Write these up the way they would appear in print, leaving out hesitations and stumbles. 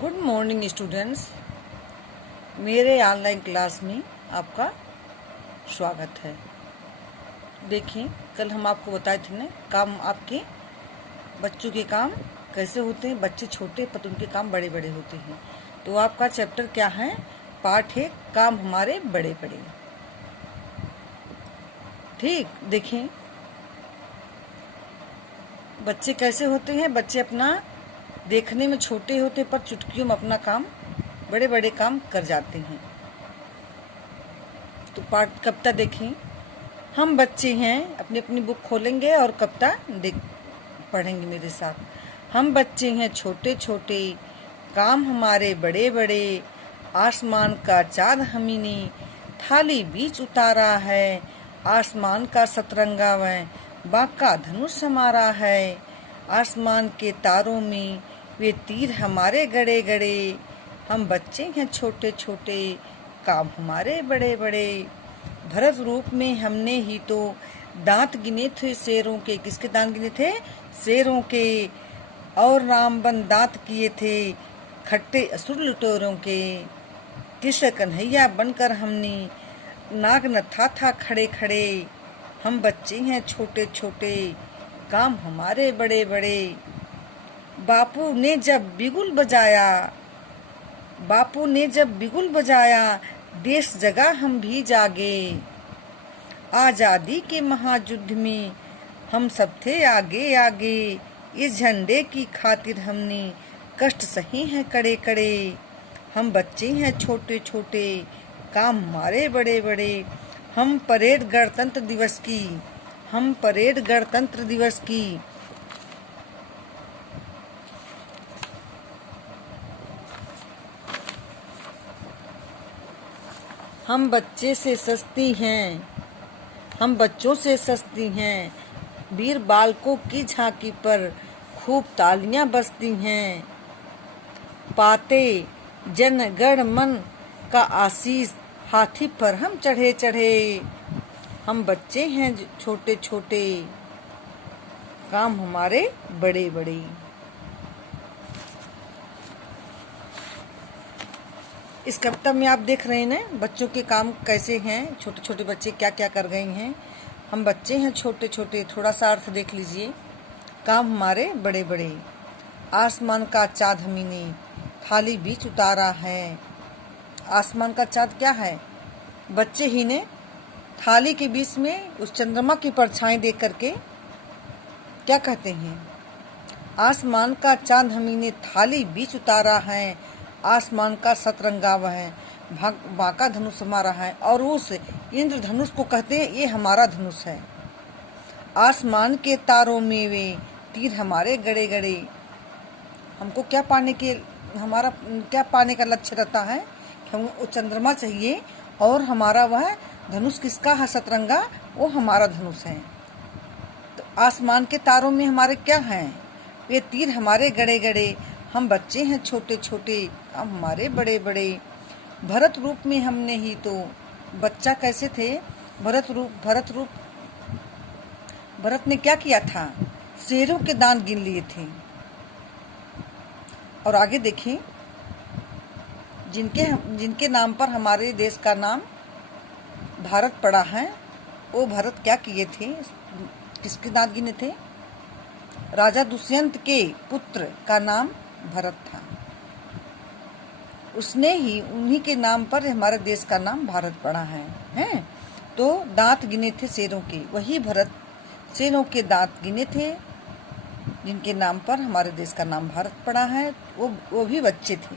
Good morning students, मेरे online class में आपका स्वागत है। देखिए, कल हम आपको बताए थे ना काम आपके बच्चों के काम कैसे होते हैं। बच्चे छोटे पर उनके काम बड़े बड़े होते हैं। तो आपका चैप्टर क्या है? पाठ है काम हमारे बड़े बड़े। ठीक, देखें बच्चे कैसे होते हैं। बच्चे अपना देखने में छोटे होते पर चुटकियों में अपना काम बड़े बड़े काम कर जाते हैं। तो पाठ कविता देखें। हम बच्चे हैं, अपनी अपनी बुक खोलेंगे और कविता पढ़ेंगे मेरे साथ। हम बच्चे हैं छोटे छोटे, काम हमारे बड़े बड़े। आसमान का चाँद हमी ने थाली बीच उतारा है। आसमान का सतरंगा वह बांका धनुष हमारा है। आसमान के तारों में वे तीर हमारे गड़े गड़े। हम बच्चे हैं छोटे छोटे, काम हमारे बड़े बड़े। भरत रूप में हमने ही तो दांत गिने थे शेरों के। किसके दांत गिने थे? शेरों के। और रामबन दांत किए थे खट्टे असुर लुटेरों के। कृष्ण कन्हैया बनकर हमने नाग न था खड़े खड़े। हम बच्चे हैं छोटे छोटे, काम हमारे बड़े बड़े। बापू ने जब बिगुल बजाया, देश जगा हम भी जागे। आजादी के महायुद्ध में हम सब थे आगे आगे। इस झंडे की खातिर हमने कष्ट सहे हैं कड़े कड़े। हम बच्चे हैं छोटे छोटे, काम हमारे बड़े बड़े। हम परेड गणतंत्र दिवस की हम बच्चों से सस्ती हैं। वीर बालकों की झांकी पर खूब तालियां बजती हैं। पाते जन गण मन का आशीष, हाथी पर हम चढ़े चढ़े। हम बच्चे हैं छोटे छोटे, काम हमारे बड़े बड़े। इस कविता में आप देख रहे हैं ना बच्चों के काम कैसे हैं। छोटे छोटे बच्चे क्या क्या कर गए हैं। हम बच्चे हैं छोटे छोटे, थोड़ा सा अर्थ देख लीजिए। काम हमारे बड़े बड़े। आसमान का चाँद हमी ने थाली बीच उतारा है। आसमान का चाँद क्या है? बच्चे ही ने थाली के बीच में उस चंद्रमा की परछाई देख करके क्या कहते हैं? आसमान का चाँद हमी ने थाली बीच उतारा है। आसमान का सतरंगा वह है बांका धनुष हमारा है। और उस इंद्र धनुष को कहते हैं ये हमारा धनुष है। आसमान के तारों में वे तीर हमारे गड़े गड़े। हमको हमारा क्या पाने का लक्ष्य रहता है कि हमको चंद्रमा चाहिए और हमारा वह धनुष किसका है? सतरंगा, वो हमारा धनुष है। तो आसमान के तारों में हमारे क्या हैं? वे तीर हमारे गड़े गड़े। हम बच्चे हैं छोटे छोटे, काम हमारे बड़े बड़े। भरत रूप में हमने ही तो बच्चा कैसे थे? भरत ने क्या किया था? शेरों के दांत गिन लिए थे। और आगे देखें, जिनके नाम पर हमारे देश का नाम भारत पड़ा है, वो भरत क्या किए थे? किसके दांत गिने थे? राजा दुष्यंत के पुत्र का नाम भरत था। उन्हीं के नाम पर हमारे देश का नाम भारत पड़ा है। तो दांत गिने थे शेरों के, वही भरत शेरों के दांत गिने थे जिनके नाम पर हमारे देश का नाम भारत पड़ा है। वो भी बच्चे थे,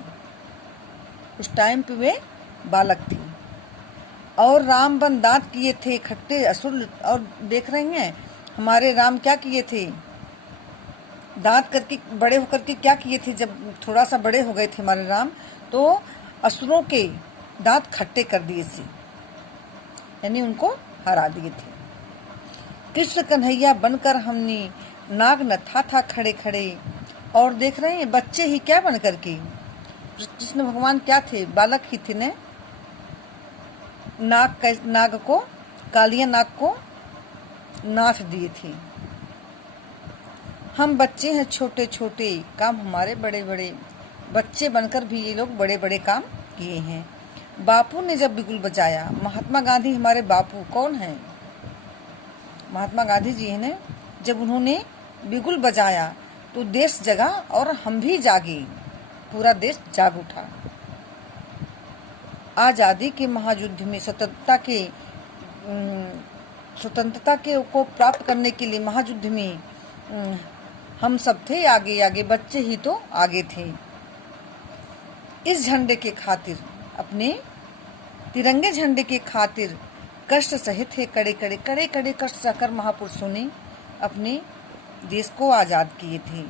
उस टाइम पे वे बालक थे। और रामबन दांत किए थे खट्टे असुर। और देख रहे हैं हमारे राम क्या किए थे? दांत करके बड़े होकर के क्या किए थे? जब थोड़ा सा बड़े हो गए थे हमारे राम, तो असुरों के दांत खट्टे कर दिए थे, यानी उनको हरा दिए थे। कृष्ण कन्हैया बनकर हमने नाग न था खड़े खड़े। और देख रहे हैं बच्चे ही क्या बन करके, कृष्ण भगवान क्या थे? बालक ही थे ने। कालिया नाग को नाथ दिए थे। हम बच्चे हैं छोटे छोटे, काम हमारे बड़े बड़े। बच्चे बनकर भी ये लोग बड़े बड़े काम किए हैं। बापू ने जब बिगुल बजाया, महात्मा गांधी हमारे बापू कौन हैं? महात्मा गांधी जी ने जब उन्होंने बिगुल बजाया तो देश जगा और हम भी जागे, पूरा देश जाग उठा। आज़ादी के महायुद्ध में स्वतंत्रता के को प्राप्त करने के लिए महायुद्ध में हम सब थे आगे आगे, बच्चे ही तो आगे थे। इस झंडे के खातिर, अपने तिरंगे झंडे के खातिर कष्ट सहे थे कड़े कड़े, कड़े कड़े कष्ट सहकर महापुरुषों ने अपने देश को आज़ाद किए थे।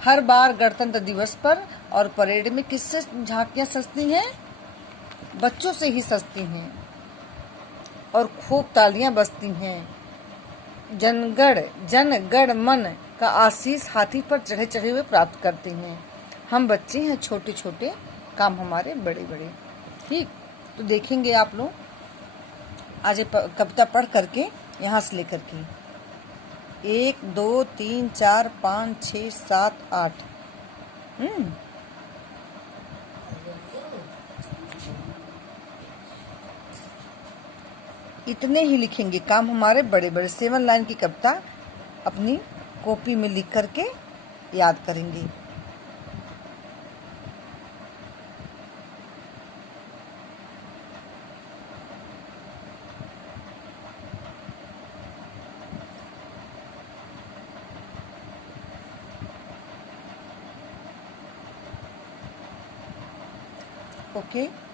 हर बार गणतंत्र दिवस पर और परेड में किससे झांकियां सजती हैं? बच्चों से ही सजती हैं और खूब तालियां बजती हैं। जन गण मन का आशीष हाथी पर चढ़े चढ़े हुए प्राप्त करते हैं। हम बच्चे हैं छोटे छोटे, काम हमारे बड़े बड़े। ठीक, तो देखेंगे आप लोग आज कविता पढ़ करके यहाँ से लेकर के 1 2 3 4 5 6 7 8 इतने ही लिखेंगे, काम हमारे बड़े बड़े। 7 लाइन की कविता अपनी कॉपी में लिख करके याद करेंगे। ओके।